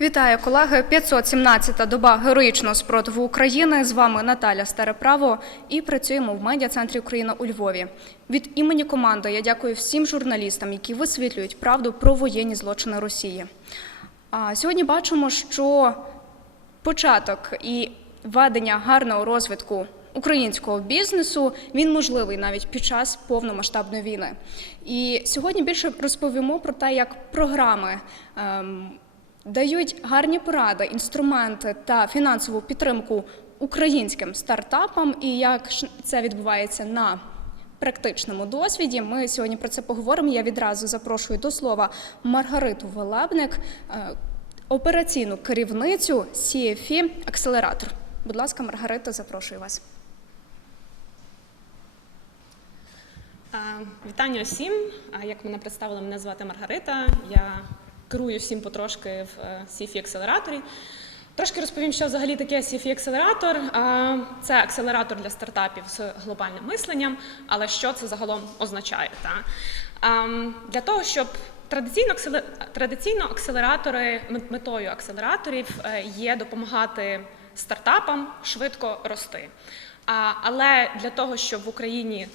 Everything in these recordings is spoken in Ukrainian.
Вітаю, колеги. 517-та доба героїчного спротиву України. З вами Наталя Стареправо і працюємо в медіа-центрі Україна у Львові. Від імені команди я дякую всім журналістам, які висвітлюють правду про воєнні злочини Росії. А сьогодні бачимо, що початок і ведення гарного розвитку українського бізнесу він можливий навіть під час повномасштабної війни. І сьогодні більше розповімо про те, як програми. Дають гарні поради, інструменти та фінансову підтримку українським стартапам, і як це відбувається на практичному досвіді. Ми сьогодні про це поговоримо. Я відразу запрошую до слова Маргариту Велебник, е, операційну керівницю CFI Акселератор. Будь ласка, Маргарита, запрошую вас. Вітання усім. Як мене представили, мене звати Маргарита. Я керую всім потрошки в е, CFI акселераторі. Трошки розповім, що взагалі таке CFI акселератор. Це акселератор для стартапів з глобальним мисленням. Але що це загалом означає? Та? Для того, щоб Традиційно, традиційно акселератори метою акселераторів е, є допомагати стартапам швидко рости. Але для того, щоб в Україні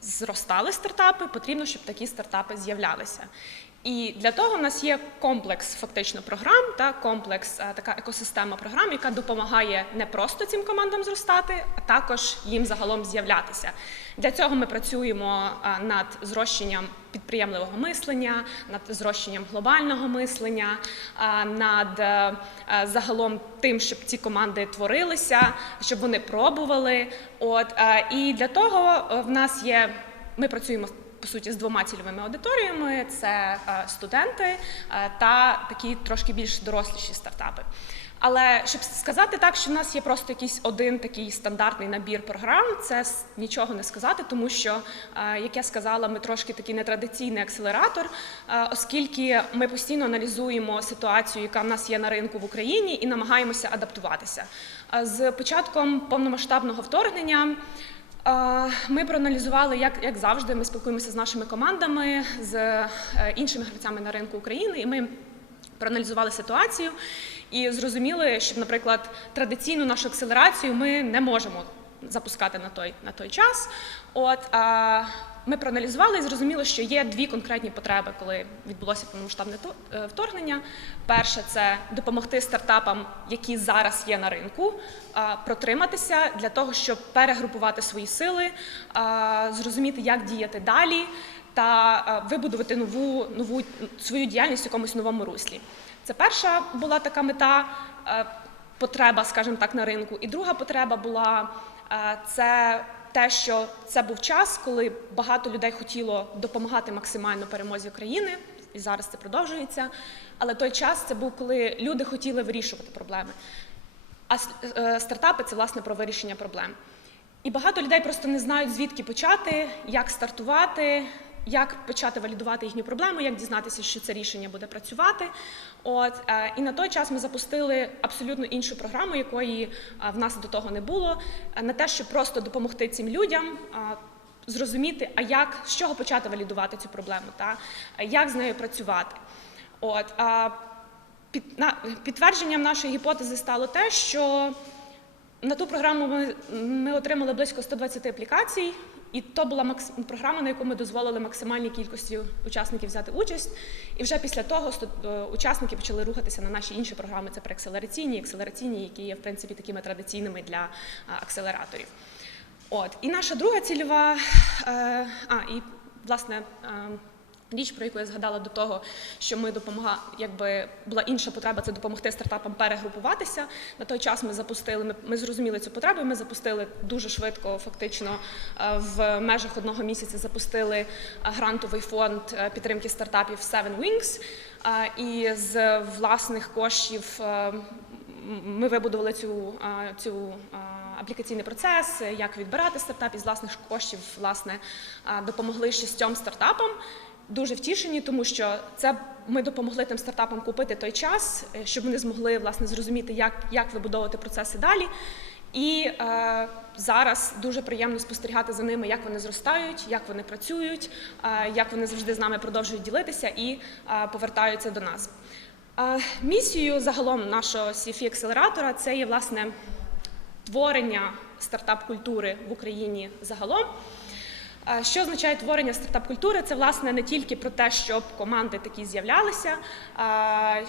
зростали стартапи, потрібно, щоб такі стартапи з'являлися. І для того в нас є комплекс фактично програм, та комплекс е, така екосистема програм, яка допомагає не просто цим командам зростати, а також їм загалом з'являтися. Для цього ми працюємо е, над зрощенням підприємливого мислення, над зрощенням глобального мислення, е, над загалом тим, щоб ці команди творилися, щоб вони пробували. От і для того в нас є. Ми працюємо по суті з двома цільовими аудиторіями: це е, студенти е, та такі трошки більш доросліші стартапи. Але щоб сказати так, що в нас є просто якийсь один такий стандартний набір програм, це нічого не сказати, тому що, е, як я сказала, ми трошки такий нетрадиційний акселератор, оскільки ми постійно аналізуємо ситуацію, яка в нас є на ринку в Україні, і намагаємося адаптуватися. З початком повномасштабного вторгнення. Ми проаналізували, як, як завжди, ми спілкуємося з нашими командами, з е, іншими гравцями на ринку України, і ми проаналізували ситуацію і зрозуміли, що, наприклад, традиційну нашу акселерацію ми не можемо запускати на той, на той час. От, а, ми проаналізували і зрозуміли, що є дві конкретні потреби, коли відбулося повномасштабне е, вторгнення. Перше це допомогти стартапам, які зараз є на ринку, протриматися для того, щоб перегрупувати свої сили, зрозуміти, як діяти далі, та вибудувати нову, нову свою діяльність в якомусь новому руслі. Це перша була така мета. е, Потреба, скажімо так, на ринку. І друга потреба була е, це те, що це був час, коли багато людей хотіло допомагати максимально перемозі України, і зараз це продовжується. Але той час це був, коли люди хотіли вирішувати проблеми. А е, стартапи це власне про вирішення проблем. І багато людей просто не знають, звідки почати, як стартувати, як почати валідувати їхню проблему, як дізнатися, що це рішення буде працювати. От е, і на той час ми запустили абсолютно іншу програму, якої е, в нас до того не було, е, на те, щоб просто допомогти цим людям. Зрозуміти, а як з чого почати валідувати цю проблему, та як з нею працювати. От а під, на, підтвердженням нашої гіпотези стало те, що на ту програму ми, ми отримали близько 120 аплікацій, і то була програма, на яку ми дозволили максимальній кількості учасників взяти участь. І вже після того е, учасники почали рухатися на наші інші програми. Це преакселераційні, акселераційні, які є в принципі такими традиційними для акселераторів. От і наша друга цільова, е, а і власне. Річ, про яку я згадала до того, що ми допомога, якби була інша потреба, це допомогти стартапам перегрупуватися. На той час ми запустили, ми, ми зрозуміли цю потребу. Ми запустили дуже швидко, фактично е, в межах одного місяця запустили е, грантовий фонд е, підтримки стартапів Seven Wings. І з власних коштів ми вибудували цю, цю аплікаційний процес, як відбирати стартап із власних коштів, власне, допомогли шістьом стартапам. Дуже втішені, тому що це ми допомогли тим стартапам купити той час, е, щоб вони змогли власне зрозуміти, як, як вибудовувати процеси далі. І е, зараз дуже приємно спостерігати за ними, як вони зростають, як вони працюють, е, як вони завжди з нами продовжують ділитися і е, повертаються до нас. А, Місією загалом нашого cf акселератора це є власне творення стартап-культури в Україні загалом. Що означає творення стартап-культури? Це власне не тільки про те, щоб команди такі з'являлися,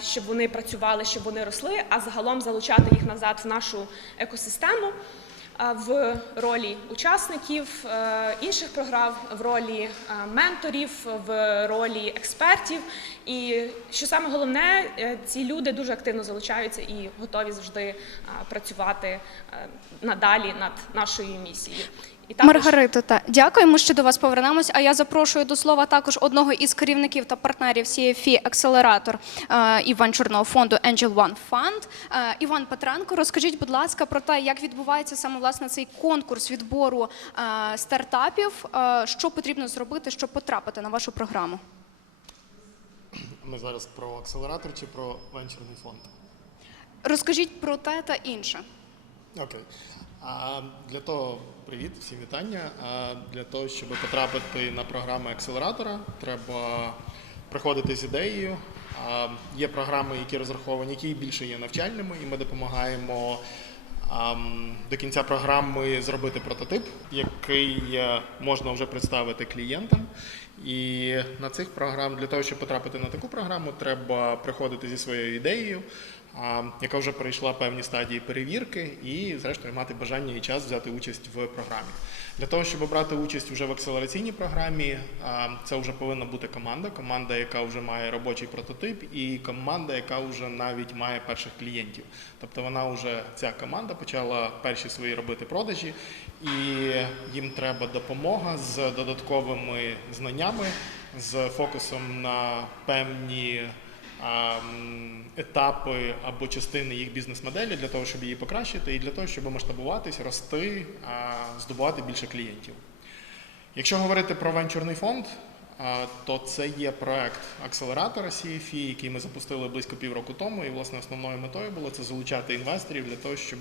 щоб вони працювали, щоб вони росли, а загалом залучати їх назад в нашу екосистему в ролі учасників е, інших програм, в ролі е, менторів, в ролі експертів. І що саме головне, е, ці люди дуже активно залучаються і готові завжди працювати надалі над нашою місією. І також- Маргарита, та дякую. Ми ще до вас повернемось. А я запрошую до слова також одного із керівників та партнерів CFE Accelerator е, і венчурного фонду Angel One Fund. Е, Іван Петренко, розкажіть, будь ласка, про те, як відбувається саме власне цей конкурс відбору е, стартапів. Що потрібно зробити, щоб потрапити на вашу програму? Ми зараз про акселератор чи про венчурний фонд? Розкажіть про те та інше. Окей. А для того, привіт, всім вітання. А для того, щоб потрапити на програми акселератора, треба приходити з ідеєю. А є програми, які розраховані, які більше є навчальними, і ми допомагаємо до кінця програми зробити прототип, який е, можна вже представити клієнтам. І на цих програм для того, щоб потрапити на таку програму, треба приходити зі своєю ідеєю, яка вже пройшла певні стадії перевірки, і, зрештою, мати бажання і час взяти участь в програмі. Для того, щоб брати участь вже в акселераційній програмі, це вже повинна бути команда, команда, яка вже має робочий прототип, і команда, яка вже навіть має перших клієнтів. Тобто вона вже ця команда почала перші свої робити продажі, і їм треба допомога з додатковими знаннями, з фокусом на певні етапи або частини їх бізнес-моделі для того, щоб її покращити, і для того, щоб масштабуватись, рости, здобувати більше клієнтів. Якщо говорити про венчурний фонд, то це є проект акселератора CFE, який ми запустили близько півроку тому. І власне основною метою було це залучати інвесторів для того, щоб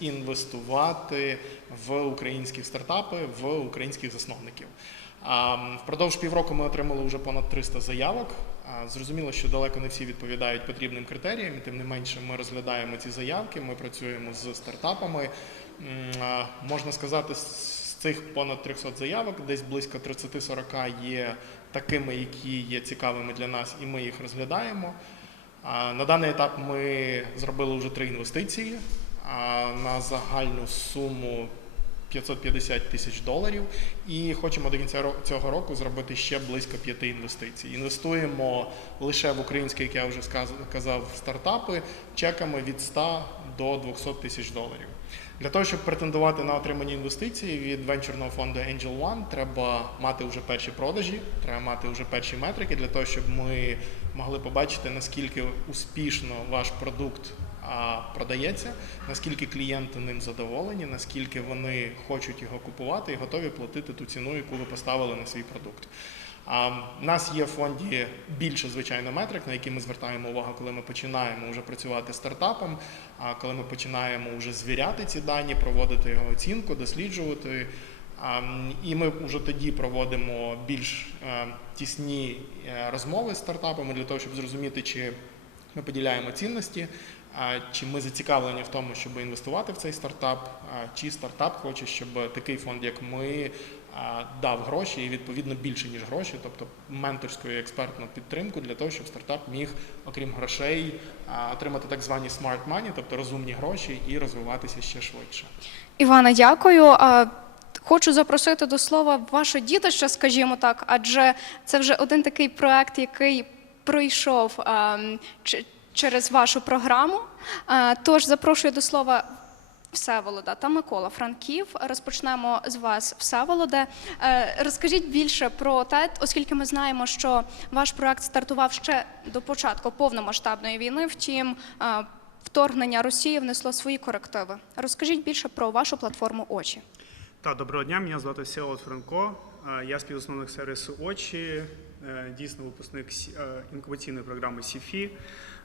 інвестувати в українські стартапи, в українських засновників. Впродовж півроку ми отримали вже понад 300 заявок. Зрозуміло, що далеко не всі відповідають потрібним критеріям, тим не менше ми розглядаємо ці заявки, ми працюємо з стартапами. Можна сказати, з цих понад 300 заявок, десь близько 30-40 є такими, які є цікавими для нас, і ми їх розглядаємо. На даний етап ми зробили вже три інвестиції на загальну суму 550 тисяч доларів і хочемо до кінця цього року зробити ще близько п'яти інвестицій. Інвестуємо лише в українські, як я вже казав, стартапи чеками від 100 до 200 тисяч доларів. Для того, щоб претендувати на отримання інвестицій від венчурного фонду Angel One, треба мати вже перші продажі, треба мати вже перші метрики для того, щоб ми могли побачити, наскільки успішно ваш продукт продається, наскільки клієнти ним задоволені, наскільки вони хочуть його купувати і готові платити ту ціну, яку ви поставили на свій продукт. В нас є в фонді більше звичайно метрик, на які ми звертаємо увагу, коли ми починаємо вже працювати стартапом. А коли ми починаємо вже звіряти ці дані, проводити його оцінку, досліджувати. І ми вже тоді проводимо більш е, тісні е, розмови з стартапами для того, щоб зрозуміти, чи ми поділяємо цінності, чи ми зацікавлені в тому, щоб інвестувати в цей стартап, чи стартап хоче, щоб такий фонд, як ми, дав гроші і відповідно більше ніж гроші, тобто менторську і експертну підтримку для того, щоб стартап міг, окрім грошей, отримати так звані smart money, тобто розумні гроші, і розвиватися ще швидше. Івана, дякую. Хочу запросити до слова ваше дітище, скажімо так, адже це вже один такий проект, який пройшов ем, ч- через вашу програму. Е, Тож запрошую до слова Всеволода та Микола Франків. Розпочнемо з вас, Всеволоде. Е, Розкажіть більше про те, оскільки ми знаємо, що ваш проект стартував ще до початку повномасштабної війни. Втім, е, вторгнення Росії внесло свої корективи. Розкажіть більше про вашу платформу очі. Так, доброго дня. Мене звати Всеволод Франко. Е, Я співзасновник сервісу Очі, е, дійсно випускник е, інкубаційної програми СІФІ.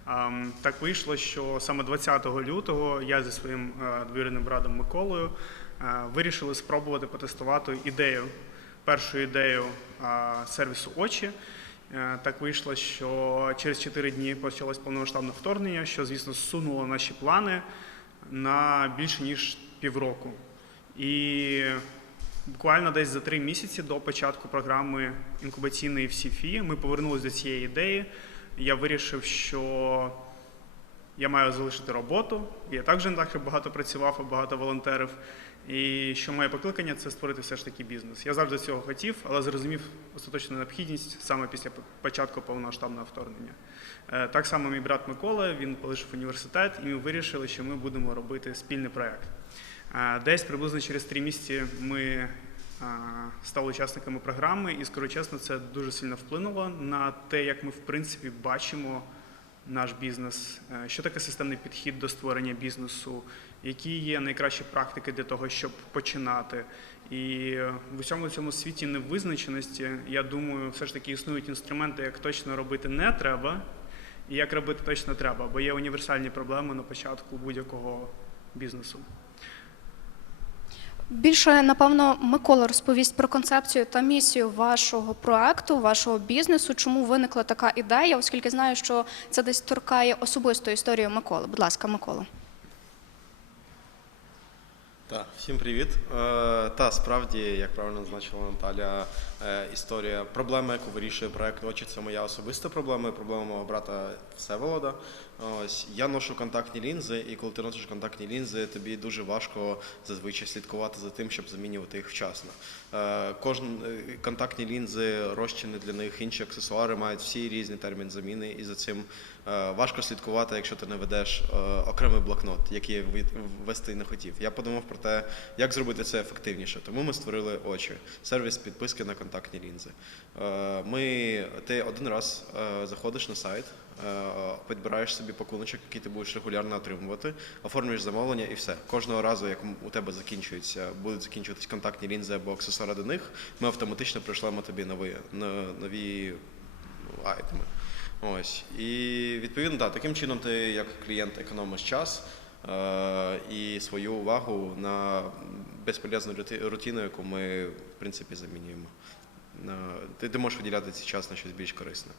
Ем, Так вийшло, що саме 20 лютого я зі своїм двоюрідним братом Миколою вирішили спробувати потестувати ідею, першу ідею сервісу Очі. Так вийшло, що через 4 дні почалось повномасштабне вторгнення, що, звісно, зсунуло наші плани на більше ніж півроку. І буквально десь за три місяці до початку програми інкубаційної в СІФІ ми повернулися до цієї ідеї. Я вирішив, що я маю залишити роботу. Я також не так багато працював, а багато волонтерів. І що моє покликання це створити все ж таки бізнес. Я завжди цього хотів, але зрозумів остаточну необхідність саме після початку повномасштабного вторгнення. Е, Так само мій брат Микола, він полишив університет, і ми вирішили, що ми будемо робити спільний проект. Десь приблизно через три місяці ми стали учасниками програми, і скажу чесно, це дуже сильно вплинуло на те, як ми в принципі бачимо наш бізнес, е, що таке системний підхід до створення бізнесу, які є найкращі практики для того, щоб починати. І в усьому цьому світі невизначеності, я думаю, все ж таки існують інструменти, як точно робити не треба, і як робити точно треба, бо є універсальні проблеми на початку будь-якого бізнесу. Більше, напевно, Микола розповість про концепцію та місію вашого проекту, вашого бізнесу. Чому виникла така ідея, оскільки знаю, що це десь торкає особисту історію Миколи. Будь ласка, Микола. Так, всім привіт. Е, та справді, як правильно зазначила Наталя, е, історія проблема, яку вирішує проект очі, це моя особиста проблема, проблема мого брата Всеволода. Ось я ношу контактні лінзи, і коли ти носиш контактні лінзи, тобі дуже важко зазвичай слідкувати за тим, щоб замінювати їх вчасно. Е, кожен контактні лінзи, розчини для них, інші аксесуари мають всі різні термін заміни, і за цим важко слідкувати, якщо ти не ведеш е, окремий блокнот, який я не хотів. Я подумав про те, як зробити це ефективніше. Тому ми створили очі, сервіс підписки на контактні лінзи. Е, Ми ти один раз е, заходиш на сайт, е, підбираєш собі пакуночок, який ти будеш регулярно отримувати, оформлюєш замовлення і все. Кожного разу, як у тебе закінчується, будуть закінчуватись контактні лінзи або аксесуари до них, ми автоматично пришлемо тобі нові, нові ну, айтеми. Ось. І відповідно, так, таким чином ти як клієнт економиш час е, і свою увагу на безполезну рутину, яку ми, в принципі, замінюємо. На, ти, ти можеш виділяти цей час на щось більш корисне.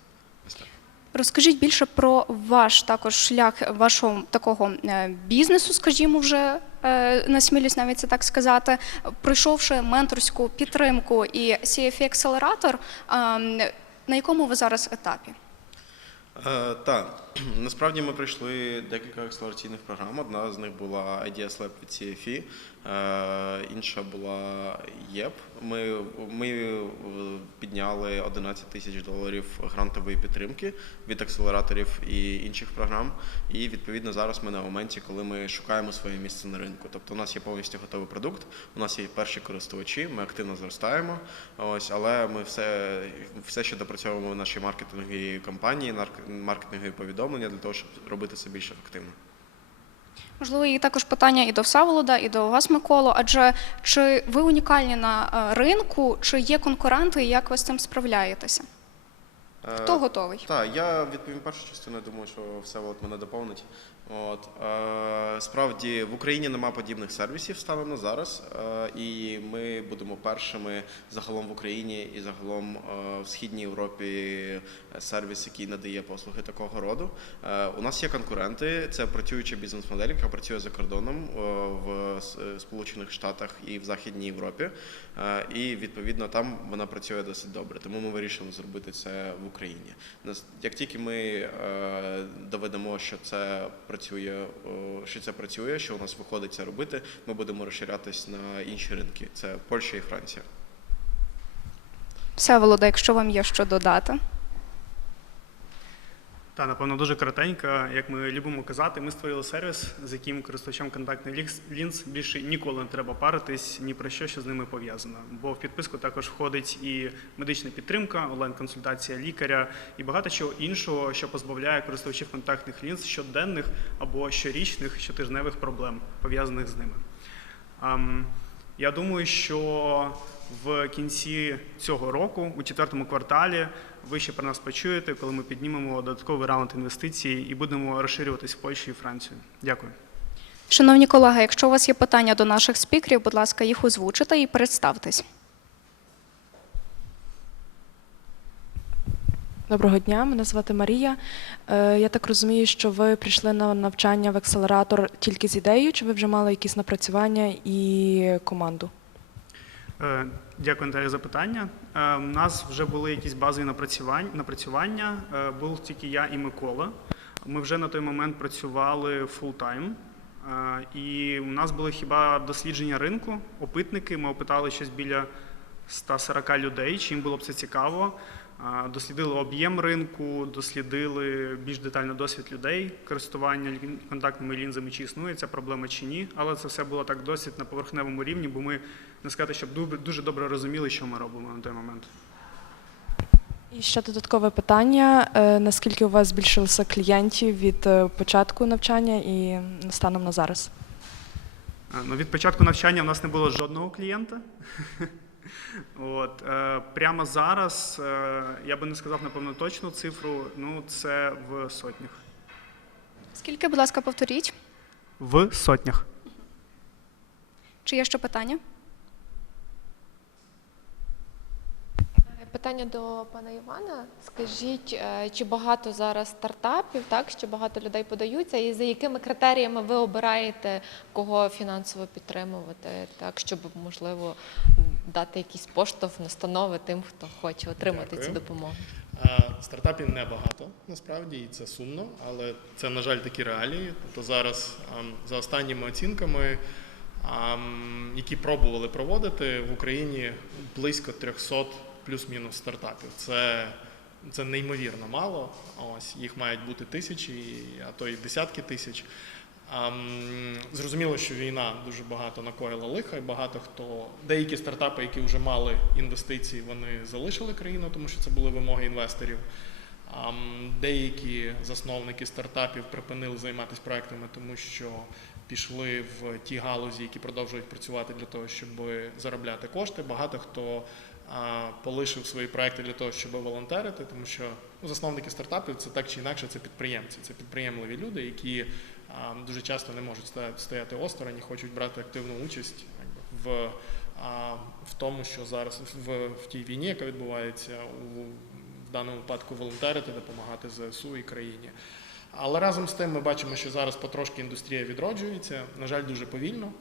Розкажіть більше про ваш також шлях вашого такого е, бізнесу, скажімо, вже е, насмілюсь навіть це так сказати, пройшовши менторську підтримку і CFE акселератор. На якому ви зараз етапі? Е, так, насправді ми пройшли декілька експлуатаційних програм. Одна з них була IDS Lab від CFE, інша була ЄП. Ми, ми е, підняли 11 тисяч доларів грантової підтримки від акселераторів і інших програм. І відповідно зараз ми на моменті, коли ми шукаємо своє місце на ринку. Тобто у нас є повністю готовий продукт, у нас є перші користувачі, ми активно зростаємо. Ось, але ми все, все ще допрацьовуємо наші маркетингові кампанії, нарк- маркетингові повідомлення для того, щоб робити це більш ефективно. Можливо, є також питання і до Всеволода, і до вас, Миколо. Адже чи ви унікальні на е, ринку, чи є конкуренти, і як ви з цим справляєтеся? Хто готовий? Так, я відповім першу частину, я думаю, що все от мене доповнить. От, е, справді в Україні нема подібних сервісів станом на зараз, е, і ми будемо першими загалом в Україні і загалом е, в Східній Європі сервіс, який надає послуги такого роду. У нас є конкуренти, це працююча бізнес-модель, яка працює за кордоном в Сполучених Штатах і в Західній Європі. І відповідно там вона працює досить добре. Тому ми вирішили зробити це в Україні. Як тільки ми доведемо, що це працює, о, що це працює, що у нас виходить це робити, ми будемо розширятись на інші ринки. Це Польща і Франція. Всеволода, якщо вам є що додати. Та, напевно, дуже коротенько, як ми любимо казати, ми створили сервіс, з яким користувачам контактних лінз- більше ніколи не треба паритись ні про що, що з ними пов'язано. Бо в підписку також входить і медична підтримка, онлайн-консультація лікаря і багато чого іншого, що позбавляє користувачів контактних лінз щоденних або щорічних, щотижневих проблем, пов'язаних з ними. Я думаю, що в кінці цього року, у четвертому кварталі, ви ще про нас почуєте, коли ми піднімемо додатковий раунд інвестицій і будемо розширюватись в Польщу і Францію. Дякую. Шановні колеги, якщо у вас є питання до наших спікерів, будь ласка, їх озвучите і представтесь. Доброго дня, мене звати Марія. Е, Я так розумію, що ви прийшли на навчання в акселератор тільки з ідеєю, чи ви вже мали якісь напрацювання і команду? Е, Дякую, Наталі, за питання. Е, У нас вже були якісь базові напрацювання. Е, Був тільки я і Микола. Ми вже на той момент працювали. Е, І у нас були хіба дослідження ринку, опитники. Ми опитали щось біля 140 людей, чим було б це цікаво. Дослідили об'єм ринку, дослідили більш детально досвід людей, користування контактними лінзами, чи існує ця проблема чи ні. Але це все було так досить на поверхневому рівні, бо ми не сказати, щоб дуже добре розуміли, що ми робимо на той момент. І ще додаткове питання: Е, наскільки у вас збільшилося клієнтів від е, початку навчання і станом на зараз? Е, Ну, від початку навчання в нас не було жодного клієнта. От, е, прямо зараз е, я би не сказав, напевно, точну цифру, ну це в сотнях. Скільки, будь ласка, повторіть? В сотнях. Чи є ще питання? Питання до пана Івана. Скажіть, е, чи багато зараз стартапів, так чи багато людей подаються, і за якими критеріями ви обираєте кого фінансово підтримувати, так щоб можливо дати якийсь поштовх, настанови тим, хто хоче отримати Дякую. цю допомогу? Е, Стартапів небагато насправді, і це сумно, але це, на жаль, такі реалії. Тобто зараз, ем, за останніми оцінками, ем, які пробували проводити в Україні близько 300 плюс-мінус стартапів. Це, це неймовірно мало. Ось їх мають бути тисячі, а то й десятки тисяч. Зрозуміло, що війна дуже багато накоїла лиха, і багато хто деякі стартапи, які вже мали інвестиції, вони залишили країну, тому що це були вимоги інвесторів. Деякі засновники стартапів припинили займатися проектами, тому що пішли в ті галузі, які продовжують працювати для того, щоб заробляти кошти. Багато хто полишив свої проекти для того, щоб волонтерити, тому що ну, засновники стартапів це так чи інакше, це підприємці, це підприємливі люди, які дуже часто не можуть стояти осторонь і хочуть брати активну участь в, в тому, що зараз в, в тій війні, яка відбувається у в даному випадку волонтерити, допомагати ЗСУ і країні. Але разом з тим ми бачимо, що зараз потрошки індустрія відроджується, на жаль, дуже повільно.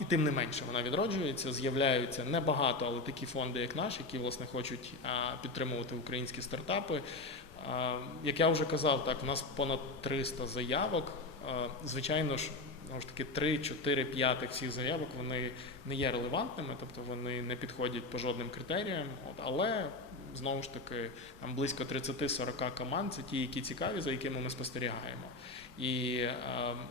І тим не менше вона відроджується. З'являються небагато, але такі фонди, як наш, які власне хочуть підтримувати українські стартапи. Як я вже казав, так у нас понад 300 заявок. Звичайно ж, ж таки, 3, 4, 5 всіх заявок вони не є релевантними, тобто вони не підходять по жодним критеріям. Але знову ж таки там близько 30-40 команд це ті, які цікаві, за якими ми спостерігаємо. І е,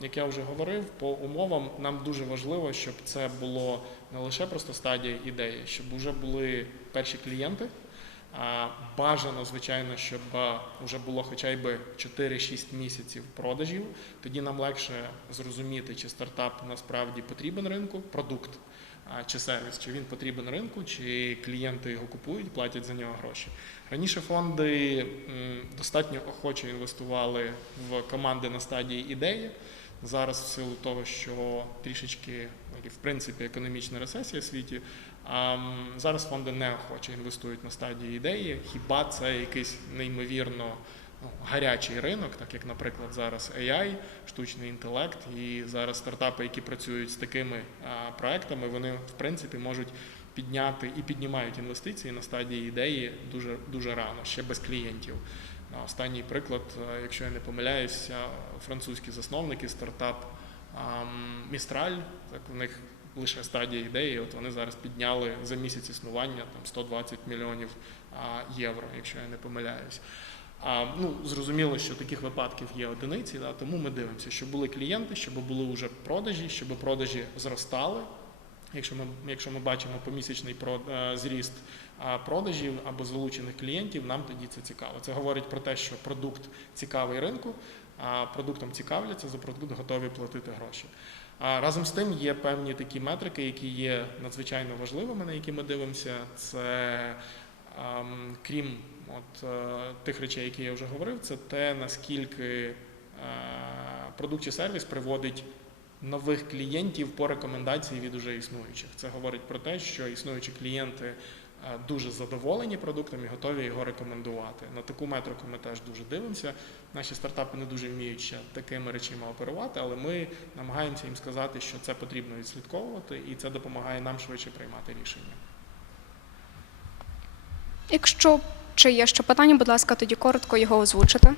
як я вже говорив, по умовам нам дуже важливо, щоб це було не лише просто стадія ідеї, щоб вже були перші клієнти. Бажано, звичайно, щоб вже було хоча б 4-6 місяців продажів. Тоді нам легше зрозуміти, чи стартап насправді потрібен ринку, продукт чи сервіс, чи він потрібен ринку, чи клієнти його купують, платять за нього гроші. Раніше фонди достатньо охоче інвестували в команди на стадії ідеї. Зараз, в силу того, що трішечки в принципі економічна рецесія в світі, а зараз фонди неохоче інвестують на стадії ідеї. Хіба це якийсь неймовірно ну, гарячий ринок, так як, наприклад, зараз AI, штучний інтелект, і зараз стартапи, які працюють з такими проектами, вони в принципі можуть підняти і піднімають інвестиції на стадії ідеї дуже дуже рано, ще без клієнтів. Останній приклад, якщо я не помиляюся, французькі засновники стартап Містраль, так в них лише стадія ідеї. От вони зараз підняли за місяць існування там 120 мільйонів євро, якщо я не помиляюсь. А, ну, зрозуміло, що таких випадків є одиниці, да, тому ми дивимося, щоб були клієнти, щоб були вже продажі, щоб продажі зростали. Якщо ми, якщо ми бачимо помісячний е, зріст продажів або залучених клієнтів, нам тоді це цікаво. Це говорить про те, що продукт цікавий ринку, а продуктом цікавляться, за продукт готові платити гроші. А разом з тим є певні такі метрики, які є надзвичайно важливими, на які ми дивимося. Це ем, крім от, е, тих речей, які я вже говорив, це те, наскільки е, продукт чи сервіс приводить нових клієнтів по рекомендації від уже існуючих. Це говорить про те, що існуючі клієнти е, дуже задоволені продуктом і готові його рекомендувати. На таку метрику ми теж дуже дивимося. Наші стартапи не дуже вміють ще такими речами оперувати, але ми намагаємося їм сказати, що це потрібно відслідковувати, і це допомагає нам швидше приймати рішення. Якщо чи є ще питання, будь ласка, тоді коротко його озвучите.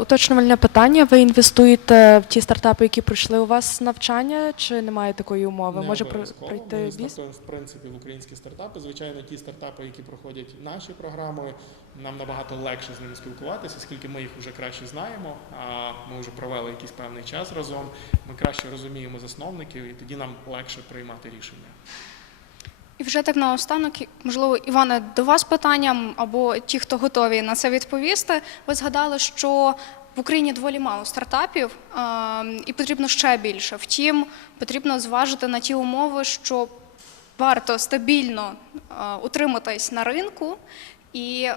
Уточнювальне питання: ви інвестуєте в ті стартапи, які пройшли у вас навчання, чи немає такої умови? Не Може пройти інвестуємо, в принципі в українські стартапи. Звичайно, ті стартапи, які проходять наші програми, нам набагато легше з ними спілкуватися, оскільки ми їх вже краще знаємо. А ми вже провели якийсь певний час разом. Ми краще розуміємо засновників, і тоді нам легше приймати рішення. І вже так наостанок, можливо, Іване, до вас питання, або ті, хто готові на це відповісти. Ви згадали, що в Україні доволі мало стартапів і потрібно ще більше. Втім, потрібно зважити на ті умови, що варто стабільно утриматись на ринку і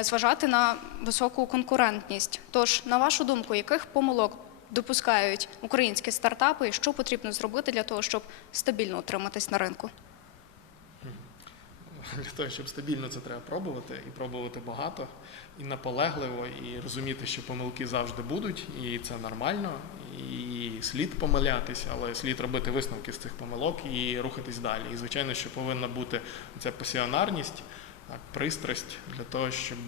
зважати на високу конкурентність. Тож, на вашу думку, яких помилок допускають українські стартапи, і що потрібно зробити для того, щоб стабільно утриматись на ринку? Для того, щоб стабільно це треба пробувати і пробувати багато і наполегливо, і розуміти, що помилки завжди будуть, і це нормально, і слід помилятися, але слід робити висновки з цих помилок і рухатись далі. І звичайно, що повинна бути ця пасіонарність, так, пристрасть для того, щоб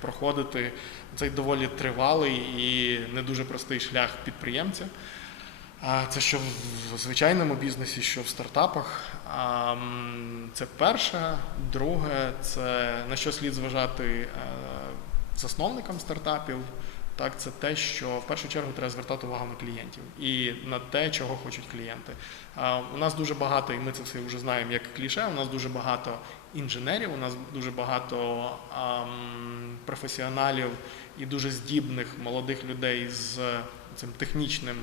проходити цей доволі тривалий і не дуже простий шлях підприємця. Це що в звичайному бізнесі, що в стартапах. Це перше. Друге, це на що слід зважати е, засновникам стартапів. Так, це те, що в першу чергу треба звертати увагу на клієнтів і на те, чого хочуть клієнти. У нас дуже багато, і ми це все вже знаємо як кліше. У нас дуже багато інженерів, у нас дуже багато професіоналів і дуже здібних молодих людей з цим технічним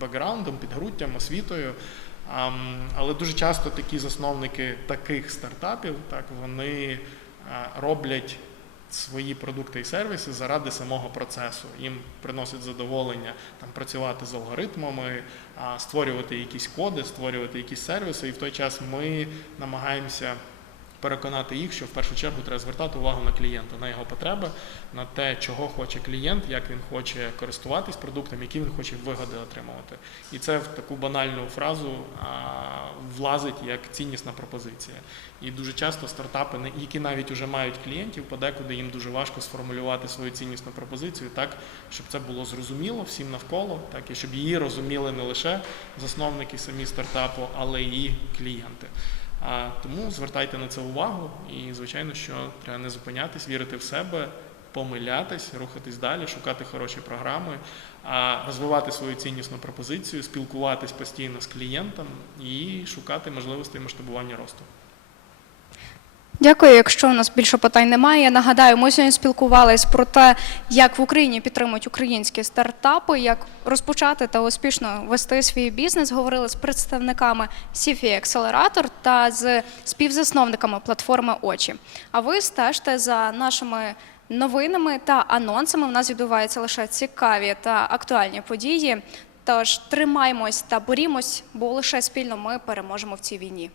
бекграундом, підґрунтям, освітою. Але дуже часто такі засновники таких стартапів, так вони роблять свої продукти і сервіси заради самого процесу. Їм приносить задоволення там працювати з алгоритмами, створювати якісь коди, створювати якісь сервіси. І в той час ми намагаємося переконати їх, що в першу чергу треба звертати увагу на клієнта, на його потреби, на те, чого хоче клієнт, як він хоче користуватись продуктом, які він хоче вигоди отримувати. І це в таку банальну фразу влазить як ціннісна пропозиція. І дуже часто стартапи, які навіть вже мають клієнтів, подекуди їм дуже важко сформулювати свою ціннісну пропозицію так, щоб це було зрозуміло всім навколо, так і щоб її розуміли не лише засновники самі стартапу, але і клієнти. Тому звертайте на це увагу, і звичайно, що треба не зупинятись, вірити в себе, помилятись, рухатись далі, шукати хороші програми, розвивати свою ціннісну пропозицію, спілкуватись постійно з клієнтом і шукати можливості масштабування росту. Дякую. Якщо у нас більше питань немає, я нагадаю, ми сьогодні спілкувалися про те, як в Україні підтримують українські стартапи, як розпочати та успішно вести свій бізнес. Говорили з представниками Сіфі Акселератор та з співзасновниками платформи Очі. А ви стежте за нашими новинами та анонсами. У нас відбуваються лише цікаві та актуальні події. Тож тримаймось та борімось, бо лише спільно ми переможемо в цій війні.